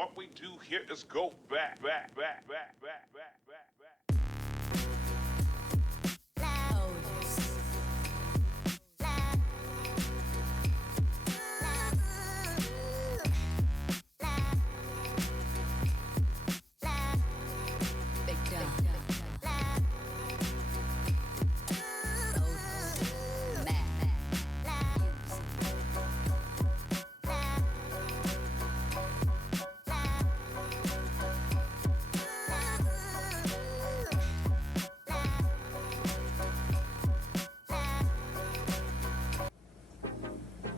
what we do here is go back.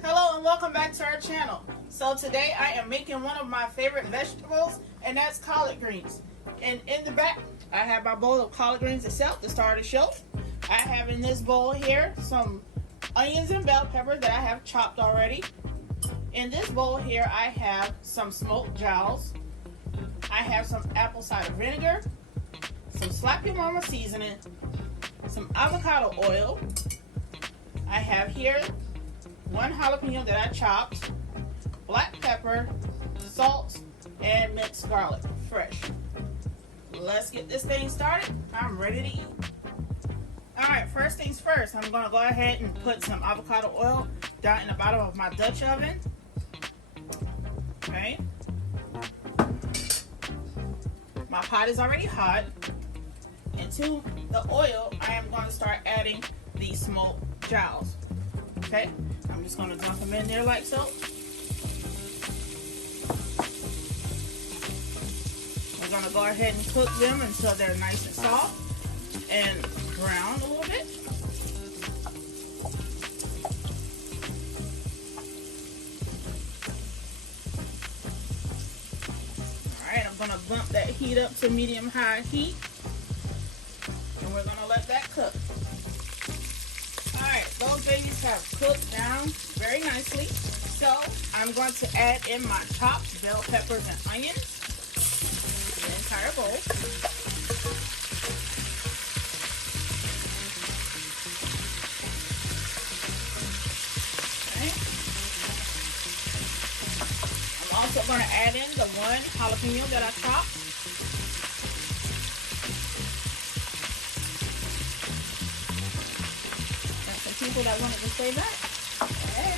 Hello and welcome back to our channel. So today I am making one of my favorite vegetables, and that's collard greens. And in the back I have my bowl of collard greens itself to start the show. I have in this bowl here some onions and bell peppers that I have chopped already. In this bowl here I have some smoked jowls. I have some apple cider vinegar, some Slap Your Mama seasoning, some avocado oil. I have here one jalapeno that I chopped, black pepper, salt, and minced garlic, fresh. Let's get this thing started. I'm ready to eat. Alright, first things first, I'm going to go ahead and put some avocado oil down in the bottom of my Dutch oven. Okay. My pot is already hot. And to the oil, I am going to start adding the smoked jowls. Okay. I'm just going to dump them in there like so. We're going to go ahead and cook them until they're nice and soft and brown a little bit. Alright, I'm going to bump that heat up to medium-high heat. And we're going to let that cook. Alright, those babies have cooked down very nicely. So I'm going to add in my chopped bell peppers and onions to the entire bowl. Okay. I'm also going to add in the one jalapeno that I chopped. People that wanted to say that. Okay.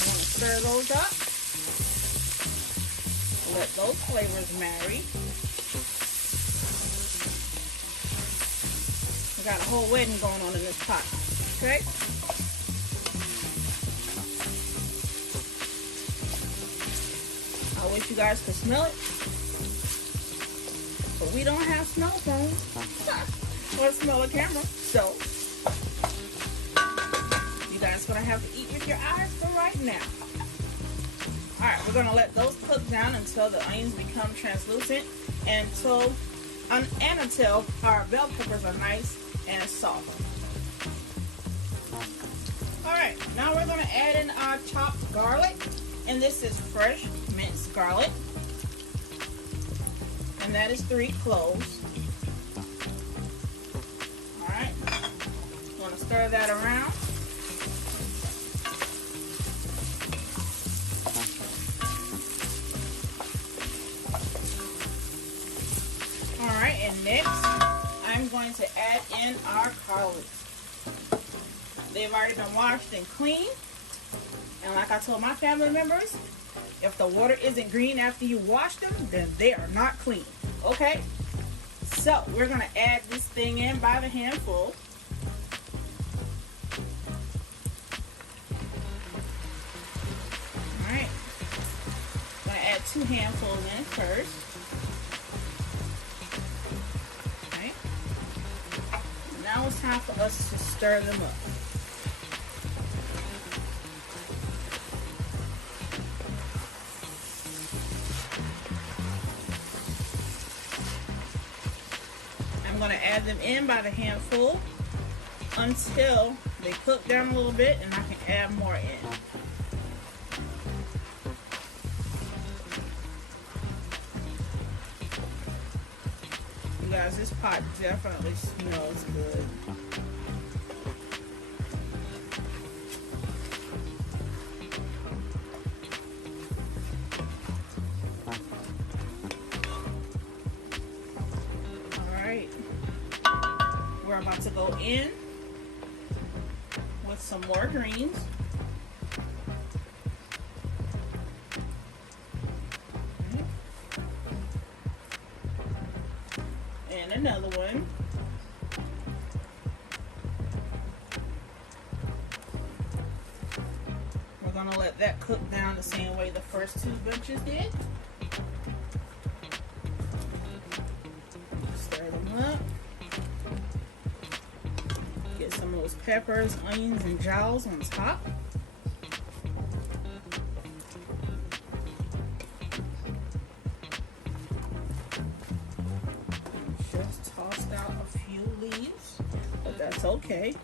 I'm going to stir those up. Let those flavors marry. We got a whole wedding going on in this pot. Okay. I wish you guys could smell it, but we don't have smell phones. Or smell the camera, so you guys gonna have to eat with your eyes for right now. Alright, we're gonna let those cook down until the onions become translucent and until our bell peppers are nice and soft. Alright, now we're gonna add in our chopped garlic, and this is fresh minced garlic, and that is 3 cloves. Stir that around. Alright, and next I'm going to add in our collards. They've already been washed and cleaned. And like I told my family members, if the water isn't green after you wash them, then they are not clean. Okay? So we're going to add this thing in by the handful. Alright, I'm going to add 2 handfuls in first. Okay. Now it's time for us to stir them up. I'm going to add them in by the handful until they cook down a little bit and I can add more in. You guys, this pot definitely smells good. go in with some more greens. And another one. We're gonna let that cook down the same way the first two bunches did. Stir them up. Get some of those peppers, onions, and jowls on top. Just tossed out a few leaves, but that's okay.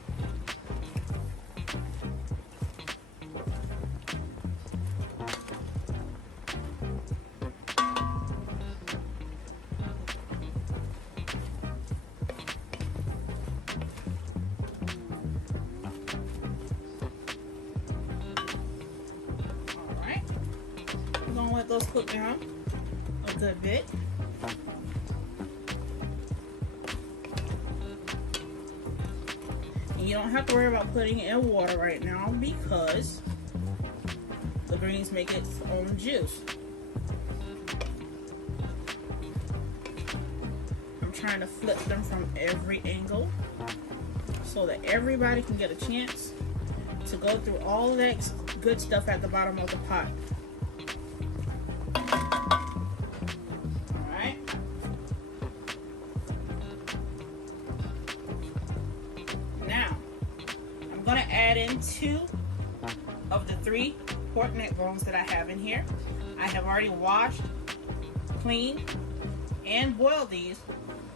Gonna let those cook down a good bit. And you don't have to worry about putting it in water right now because the greens make its own juice. I'm trying to flip them from every angle so that everybody can get a chance to go through all of that good stuff at the bottom of the pot. I'm going to add in 2 of the 3 pork neck bones that I have in here. I have already washed, cleaned, and boiled these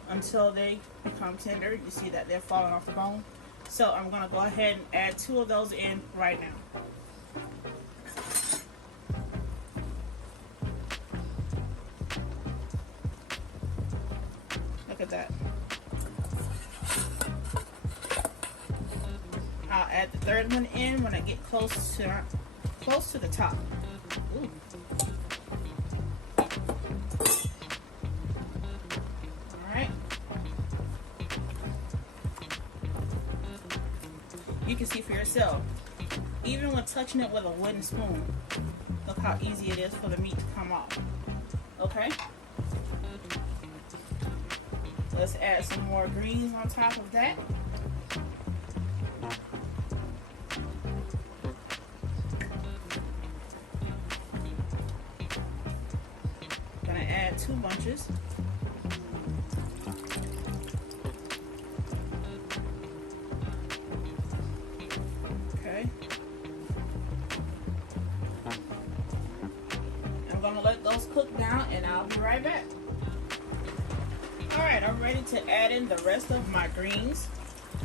until they become tender. You see that they're falling off the bone. So I'm going to go ahead and add 2 of those in right now. Look at that. I'll add the 3rd one in when I get close to the top. Ooh. Alright. You can see for yourself, even when touching it with a wooden spoon, look how easy it is for the meat to come off. Okay? Let's add some more greens on top of that. Add 2 bunches. Okay. I'm going to let those cook down and I'll be right back. Alright, I'm ready to add in the rest of my greens.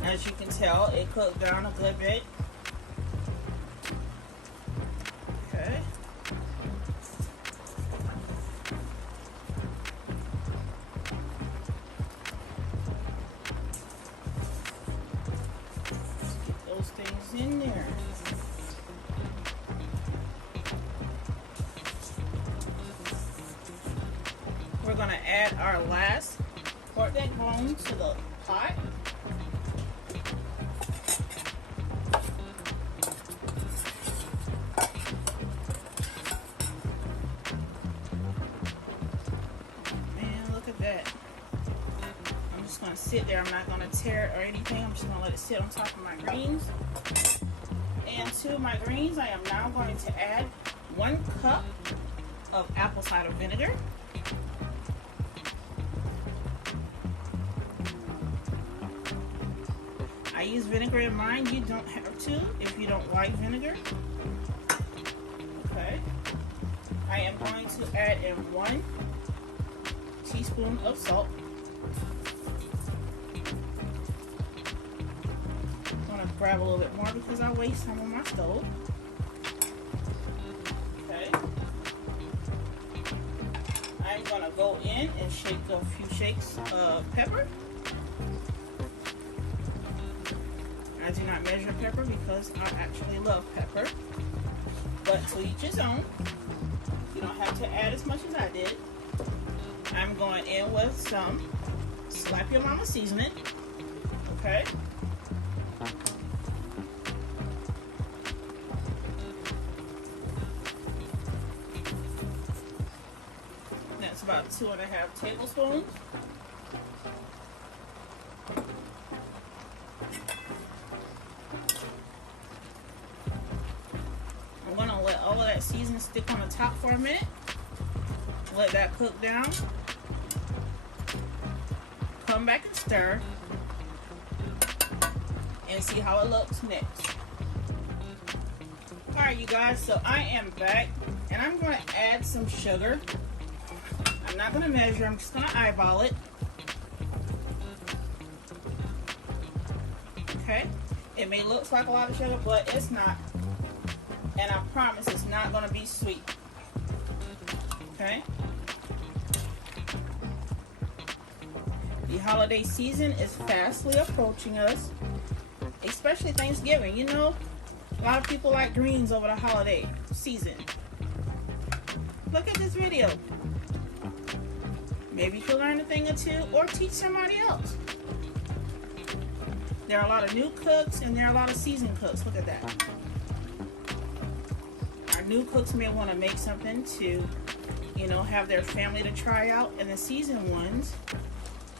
As you can tell, it cooked down a good bit. Okay. Things in there. We're going to add our last pork neck bone to the pot. And look at that. I'm just going to sit there. I'm not going to tear it or anything. I'm just going to let it sit on top of my greens. And to my greens, I am now going to add 1 cup of apple cider vinegar. I use vinegar in mine. You don't have to if you don't like vinegar. Okay. I am going to add in 1 teaspoon of salt. Grab a little bit more because I waste some on my stove. Okay. I'm going to go in and shake a few shakes of pepper. I do not measure pepper because I actually love pepper. But to each his own. You don't have to add as much as I did. I'm going in with some Slap Your Mama seasoning. Okay. about 2.5 tablespoons. I'm going to let all of that seasoning stick on the top for a minute. Let that cook down. Come back and stir. And see how it looks next. Alright you guys, so I am back. And I'm going to add some sugar. I'm not going to measure, I'm just going to eyeball it. Okay, it may look like a lot of sugar, but it's not. And I promise it's not going to be sweet. Okay. The holiday season is fastly approaching us, especially Thanksgiving. You know, a lot of people like greens over the holiday season. Look at this video. Maybe you can learn a thing or two or teach somebody else. There are a lot of new cooks and there are a lot of seasoned cooks. Look at that. Our new cooks may want to make something to, you know, have their family to try out, and the seasoned ones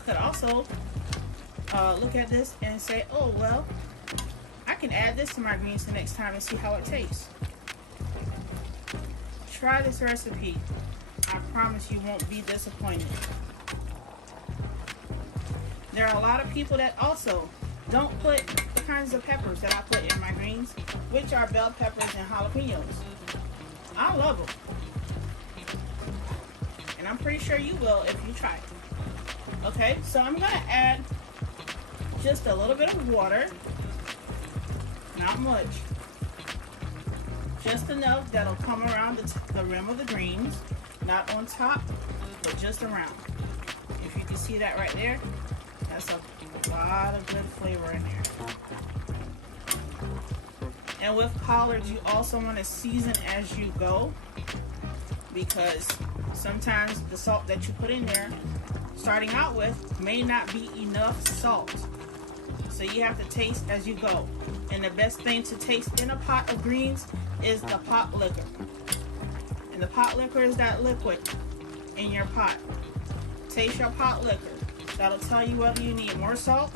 could also look at this and say, oh, well, I can add this to my greens the next time and see how it tastes. Try this recipe. I promise you won't be disappointed. There are a lot of people that also don't put the kinds of peppers that I put in my greens, which are bell peppers and jalapenos. I love them. And I'm pretty sure you will if you try it. Okay, so I'm going to add just a little bit of water. Not much. Just enough that'll come around the rim of the greens. Not on top, but just around. If you can see that right there, that's a lot of good flavor in there. And with collards, you also want to season as you go, because sometimes the salt that you put in there starting out with may not be enough salt. So you have to taste as you go. And the best thing to taste in a pot of greens is the pot liquor. And the pot liquor is that liquid in your pot. Taste your pot liquor. That'll tell you whether you need more salt,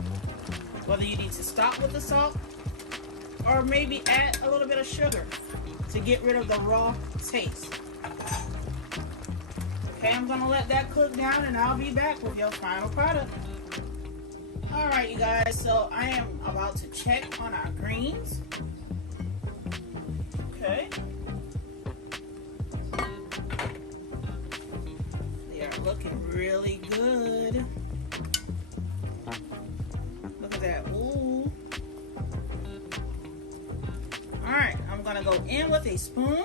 whether you need to stop with the salt, or maybe add a little bit of sugar to get rid of the raw taste. Okay, I'm going to let that cook down and I'll be back with your final product. Alright you guys, so I am about to check on our greens. Okay. They are looking really good. Look at that. Ooh. Alright, I'm going to go in with a spoon.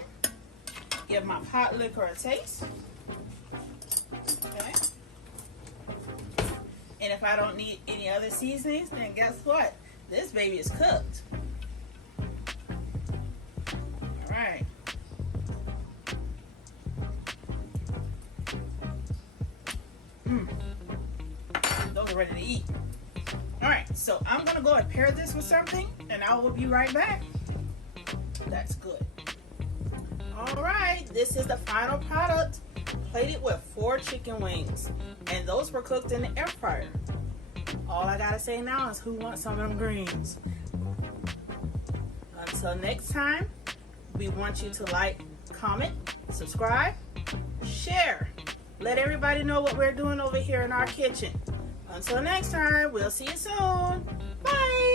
Give my pot liquor a taste. Okay. And if I don't need any other seasonings, then guess what? This baby is cooked. Alright. Those are ready to eat. Alright, so I'm going to go and pair this with something, and I will be right back. That's good. Alright, this is the final product. Plated with 4 chicken wings, and those were cooked in the air fryer. All I gotta say now is who wants some of them greens? Until next time, we want you to like, comment, subscribe, share. Let everybody know what we're doing over here in our kitchen. Until next time, we'll see you soon. Bye!